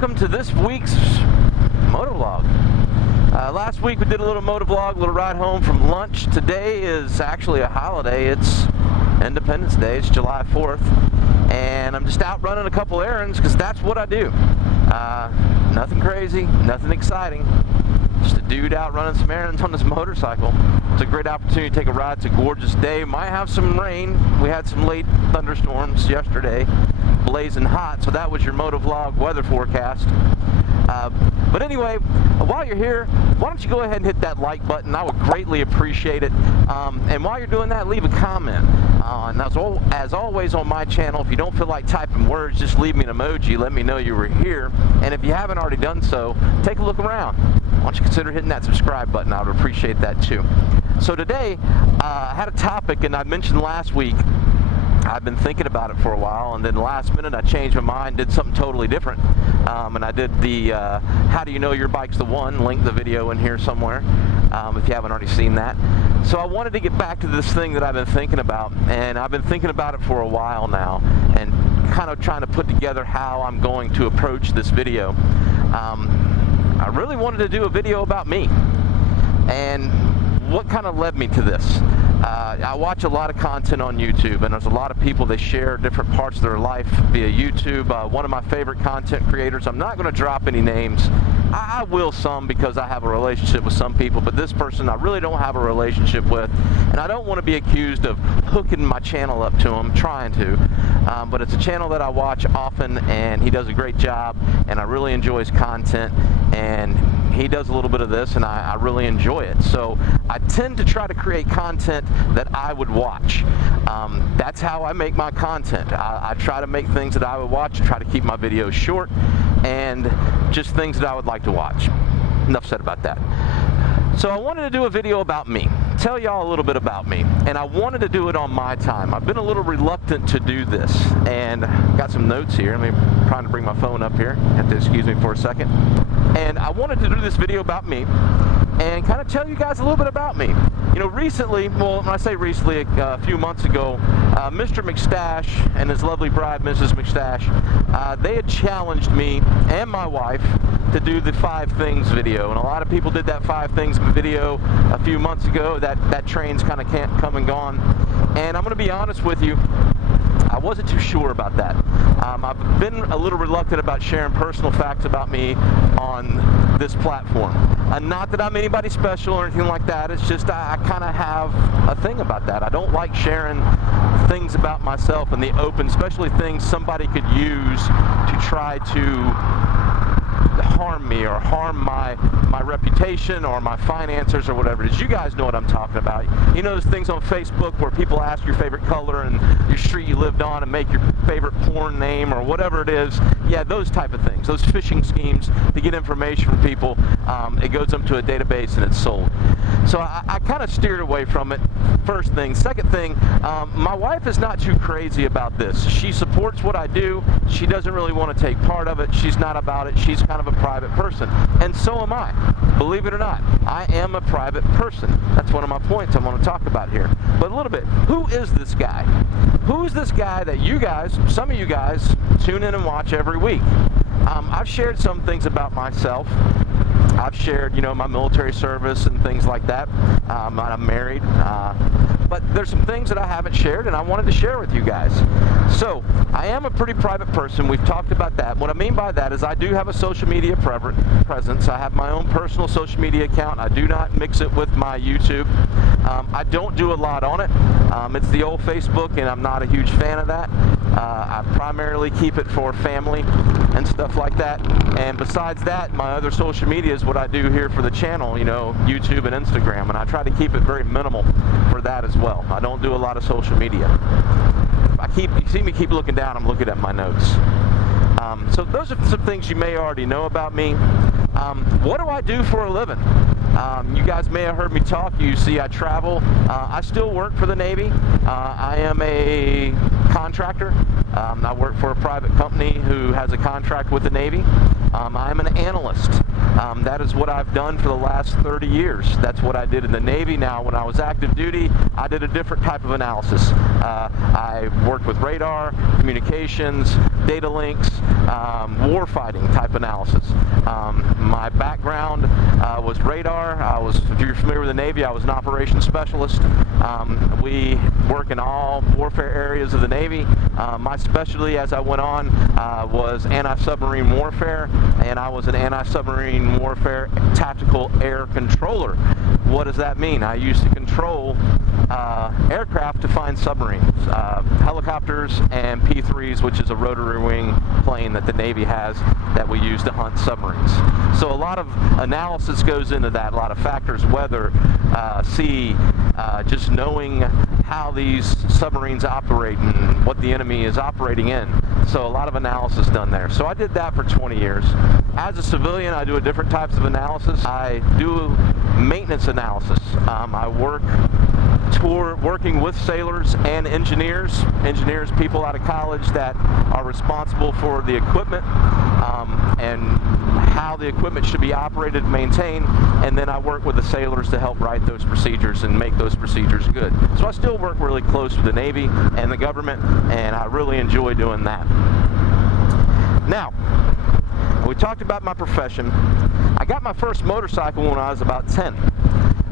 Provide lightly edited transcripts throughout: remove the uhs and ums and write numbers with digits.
welcome to this week's motovlog. Last week we did a little motovlog, a little ride home from lunch. Today is actually a holiday. It's Independence Day. It's July 4th. And I'm just out running a couple errands because that's what I do. Nothing crazy, nothing exciting. Just a dude out running some errands on this motorcycle. It's a great opportunity to take a ride. It's a gorgeous day. Might have some rain. We had some late thunderstorms yesterday. Blazing hot, so that was your motovlog weather forecast. But anyway, while you're here, why don't you go ahead and hit that like button? I would greatly appreciate it. And while you're doing that, leave a comment. And as always on my channel, if you don't feel like typing words, just leave me an emoji. Let me know you were here. And if you haven't already done so, take a look around. Why don't you consider hitting that subscribe button? I would appreciate that too. So today, I had a topic, and I mentioned last week, I've been thinking about it for a while, and then last minute I changed my mind, did something totally different. And I did the how do you know your bike's the one, link the video in here somewhere if you haven't already seen that. So I wanted to get back to this thing that I've been thinking about, and I've been thinking about it for a while now, and kind of trying to put together how I'm going to approach this video. I really wanted to do a video about me, and what kind of led me to this? I watch a lot of content on YouTube, and there's a lot of people that share different parts of their life via YouTube. One of my favorite content creators, I'm not going to drop any names. I will some because I have a relationship with some people, but this person I really don't have a relationship with, and I don't want to be accused of hooking my channel up to him, trying to. But it's a channel that I watch often, and he does a great job, and I really enjoy his content, and he does a little bit of this, and I really enjoy it. So I tend to try to create content that I would watch. That's how I make my content. I try to make things that I would watch, try to keep my videos short, and just things that I would like to watch. Enough said about that. So I wanted to do a video about me, tell y'all a little bit about me, and I wanted to do it on my time. I've been a little reluctant to do this, and got some notes here. I'm trying to bring my phone up here. Have to excuse me for a second. And I wanted to do this video about me and kind of tell you guys a little bit about me. You know, recently, well, when I say recently, a few months ago, Mr. McStash and his lovely bride, Mrs. McStash, they had challenged me and my wife to do the 5 things video. And a lot of people did that 5 things video a few months ago. That train's kind of come and gone. And I'm going to be honest with you, I wasn't too sure about that. I've been a little reluctant about sharing personal facts about me on this platform. Not that I'm anybody special or anything like that. It's just I kind of have a thing about that. I don't like sharing things about myself in the open, especially things somebody could use to try to harm me or harm my reputation or my finances or whatever it is. You guys know what I'm talking about. You know those things on Facebook where people ask your favorite color and your street you lived on and make your favorite porn name or whatever it is. Yeah, those type of things. Those phishing schemes to get information from people. It goes up to a database and it's sold. So I kind of steered away from it. First thing. Second thing, my wife is not too crazy about this. She supports what I do. She doesn't really want to take part of it. She's not about it. She's kind of a private person. And so am I. Believe it or not, I am a private person. That's one of my points I want to talk about here. But a little bit, who is this guy? Who's this guy that you guys, some of you guys, tune in and watch every week? I've shared some things about myself. I've shared, you know, my military service and things like that. I'm married. But there's some things that I haven't shared, and I wanted to share with you guys. So, I am a pretty private person. We've talked about that. What I mean by that is I do have a social media presence. I have my own personal social media account. I do not mix it with my YouTube. I don't do a lot on it. It's the old Facebook, and I'm not a huge fan of that. I primarily keep it for family and stuff like that. And besides that, my other social media is what I do here for the channel, you know, YouTube and Instagram. And I try to keep it very minimal for that as well. I don't do a lot of social media. You see me keep looking down, I'm looking at my notes. So those are some things you may already know about me. What do I do for a living? You guys may have heard me talk. You see I travel. I still work for the Navy. I am a contractor. I work for a private company who has a contract with the Navy. I'm an analyst. That is what I've done for the last 30 years. That's what I did in the Navy. Now, when I was active duty, I did a different type of analysis. I worked with radar, communications, data links, warfighting type analysis. My background was radar. If you're familiar with the Navy, I was an operations specialist. We work in all warfare areas of the Navy. My specialty as I went on was anti-submarine warfare, and I was an anti-submarine warfare tactical air controller. What does that mean? I used to control aircraft to find submarines, helicopters and P-3s, which is a rotary wing plane that the Navy has that we use to hunt submarines. So a lot of analysis goes into that, a lot of factors, weather, sea, just knowing how these submarines operate and what the enemy is operating in. So a lot of analysis done there. So I did that for 20 years. As a civilian, I do a different types of analysis. I do maintenance analysis. I working with sailors and engineers, people out of college that are responsible for the equipment and how the equipment should be operated and maintained, and then I work with the sailors to help write those procedures and make those procedures good. So I still work really close with the Navy and the government, and I really enjoy doing that. Now, we talked about my profession. I got my first motorcycle when I was about 10.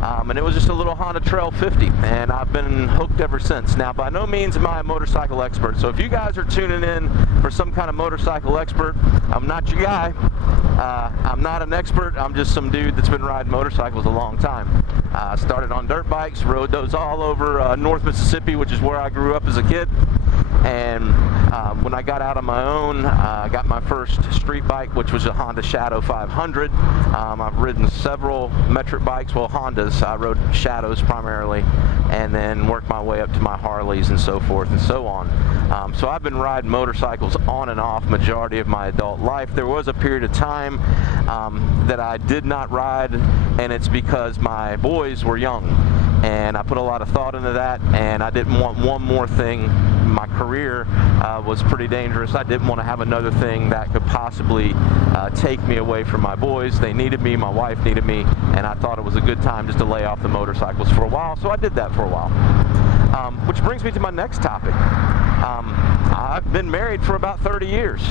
And it was just a little Honda Trail 50, and I've been hooked ever since. Now, by no means am I a motorcycle expert, so if you guys are tuning in for some kind of motorcycle expert, I'm not your guy. I'm not an expert. I'm just some dude that's been riding motorcycles a long time. I started on dirt bikes, rode those all over North Mississippi, which is where I grew up as a kid. And when I got out on my own, I got my first street bike, which was a Honda Shadow 500. I've ridden several metric bikes, well, Hondas. I rode Shadows primarily, and then worked my way up to my Harleys and so forth and so on. So I've been riding motorcycles on and off majority of my adult life. There was a period of time that I did not ride, and it's because my boys were young. And I put a lot of thought into that, and I didn't want one more thing. My career was pretty dangerous. I didn't want to have another thing that could possibly take me away from my boys. They needed me, my wife needed me, and I thought it was a good time just to lay off the motorcycles for a while, so I did that for a while. Which brings me to my next topic. I've been married for about 30 years.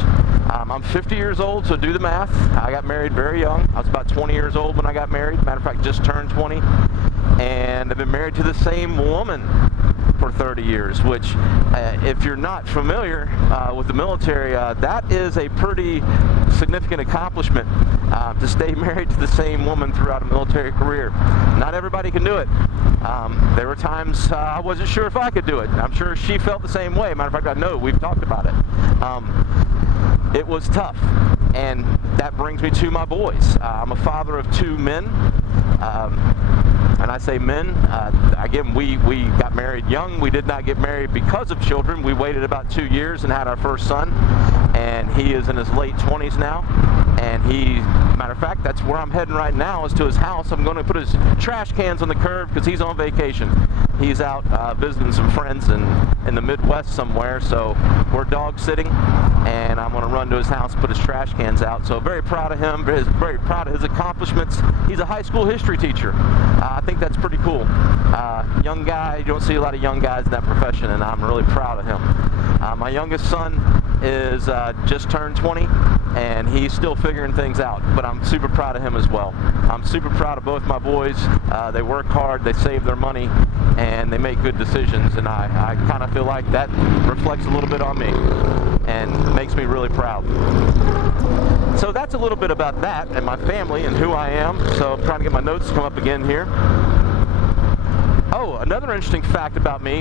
I'm 50 years old, so do the math. I got married very young. I was about 20 years old when I got married. Matter of fact, just turned 20. And I've been married to the same woman for 30 years, which if you're not familiar with the military, that is a pretty significant accomplishment to stay married to the same woman throughout a military career. Not everybody can do it. There were times I wasn't sure if I could do it. I'm sure she felt the same way. Matter of fact, I know we've talked about it. It was tough, and that brings me to my boys. I'm a father of 2 men. And I say men, again, we got married young. We did not get married because of children. We waited about 2 years and had our first son, and he is in his late 20s now. And matter of fact, that's where I'm heading right now, is to his house. I'm going to put his trash cans on the curb because he's on vacation. He's out visiting some friends in the Midwest somewhere, so we're dog sitting, and I'm going to run to his house, put his trash cans out. So very proud of him, very proud of his accomplishments. He's a high school history teacher. I think that's pretty cool. Young guy, you don't see a lot of young guys in that profession, and I'm really proud of him. My youngest son is just turned 20, and he's still figuring things out, but I'm super proud of him as well. I'm super proud of both my boys. They work hard, they save their money, and they make good decisions, and I kind of feel like that reflects a little bit on me and makes me really proud. So that's a little bit about that and my family and who I am. So I'm trying to get my notes to come up again here. Oh, another interesting fact about me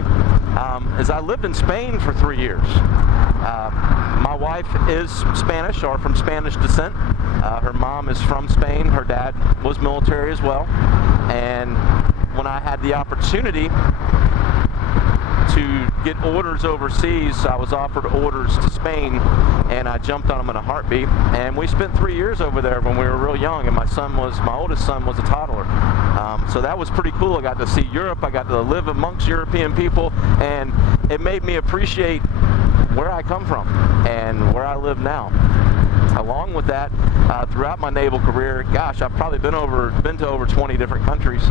is I lived in Spain for 3 years. My wife is Spanish, or from Spanish descent. Her mom is from Spain. Her dad was military as well. And when I had the opportunity to get orders overseas. I was offered orders to Spain, and I jumped on them in a heartbeat. And we spent 3 years over there when we were real young, and my oldest son was a toddler. So that was pretty cool. I got to see Europe. I got to live amongst European people, and it made me appreciate where I come from and where I live now. Along with that, throughout my naval career, gosh, I've probably been to over 20 different countries,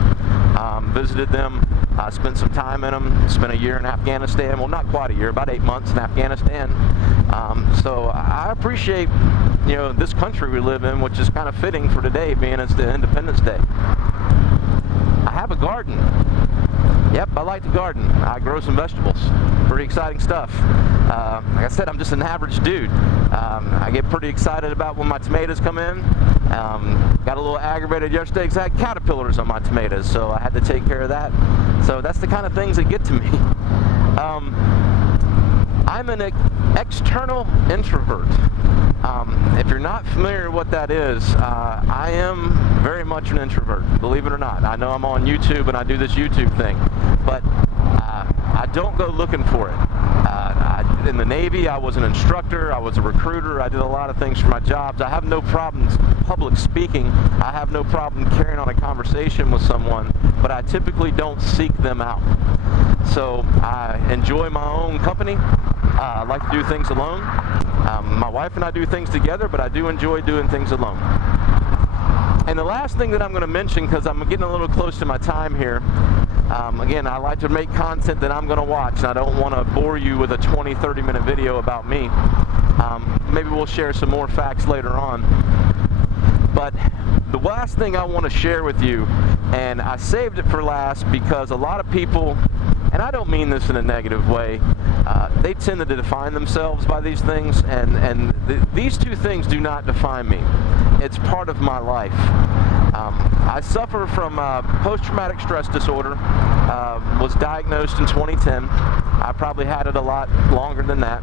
visited them, spent some time in them, spent a year in Afghanistan. Well, not quite a year, about 8 months in Afghanistan. So I appreciate, this country we live in, which is kind of fitting for today, being it's the Independence Day. I have a garden. Yep, I like to garden. I grow some vegetables. Pretty exciting stuff. Like I said, I'm just an average dude. I get pretty excited about when my tomatoes come in. Got a little aggravated yesterday because I had caterpillars on my tomatoes, so I had to take care of that. So that's the kind of things that get to me. I'm an external introvert. If you're not familiar with what that is, I am very much an introvert, believe it or not. I know I'm on YouTube and I do this YouTube thing, but I don't go looking for it. In the Navy, I was an instructor, I was a recruiter, I did a lot of things for my jobs. I have no problems public speaking. I have no problem carrying on a conversation with someone, but I typically don't seek them out. So I enjoy my own company. I like to do things alone. My wife and I do things together, but I do enjoy doing things alone. And the last thing that I'm going to mention, because I'm getting a little close to my time here, again, I like to make content that I'm going to watch, and I don't want to bore you with a 20-30 minute video about me. Maybe we'll share some more facts later on. But the last thing I want to share with you, and I saved it for last because a lot of people, and I don't mean this in a negative way, they tend to define themselves by these things, and these two things do not define me. It's part of my life. I suffer from post-traumatic stress disorder, was diagnosed in 2010. I probably had it a lot longer than that,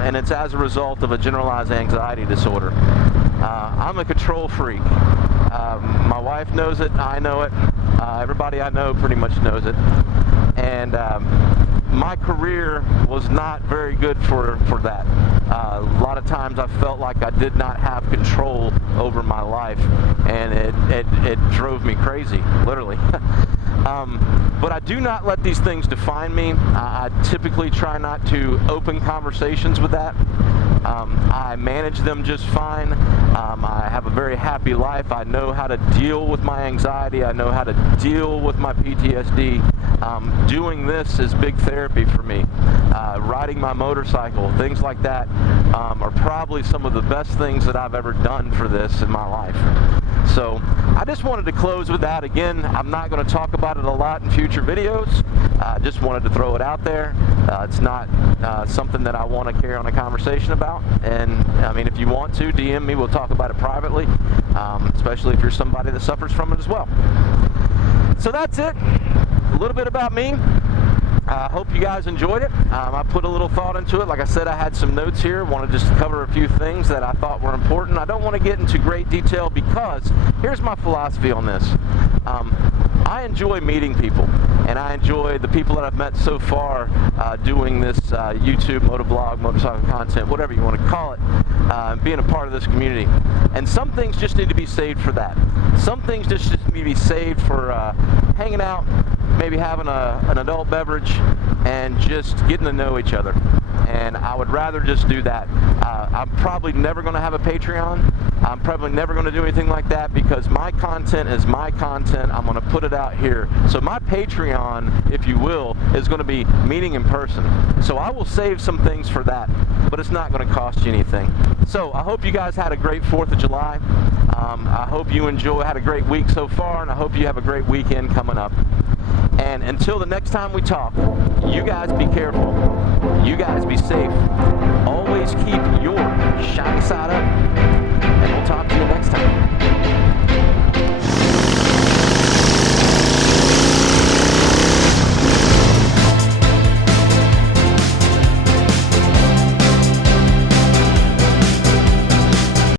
and it's as a result of a generalized anxiety disorder. I'm a control freak. My wife knows it, I know it, everybody I know pretty much knows it, and my career was not very good for that. A lot of times I felt like I did not have control over my life, and it drove me crazy, literally. But I do not let these things define me. I typically try not to open conversations with that. I manage them just fine. I have a very happy life. I know how to deal with my anxiety. I know how to deal with my PTSD. Doing this is big therapy for me. Riding my motorcycle, things like that, are probably some of the best things that I've ever done for this in my life. So I just wanted to close with that. Again, I'm not going to talk about it a lot in future videos. I just wanted to throw it out there. It's not something that I want to carry on a conversation about. And I mean, if you want to, DM me. We'll talk about it privately, especially if you're somebody that suffers from it as well. So that's it. A little bit about me. I hope you guys enjoyed it. I put a little thought into it. Like I said, I had some notes here. Want to just cover a few things that I thought were important. I don't want to get into great detail because here's my philosophy on this. I enjoy meeting people, and I enjoy the people that I've met so far doing this YouTube, motovlog, motorcycle content, whatever you want to call it, being a part of this community. And some things just need to be saved for that. Some things just need to be saved for hanging out, maybe having an adult beverage, and just getting to know each other. And I would rather just do that. I'm probably never going to have a Patreon. I'm probably never going to do anything like that because my content is my content. I'm going to put it out here. So my Patreon, if you will, is going to be meeting in person. So I will save some things for that, but it's not going to cost you anything. So I hope you guys had a great 4th of July. I hope you had a great week so far, and I hope you have a great weekend coming up. And until the next time we talk, you guys be careful. You guys be safe. Always keep your shiny side up.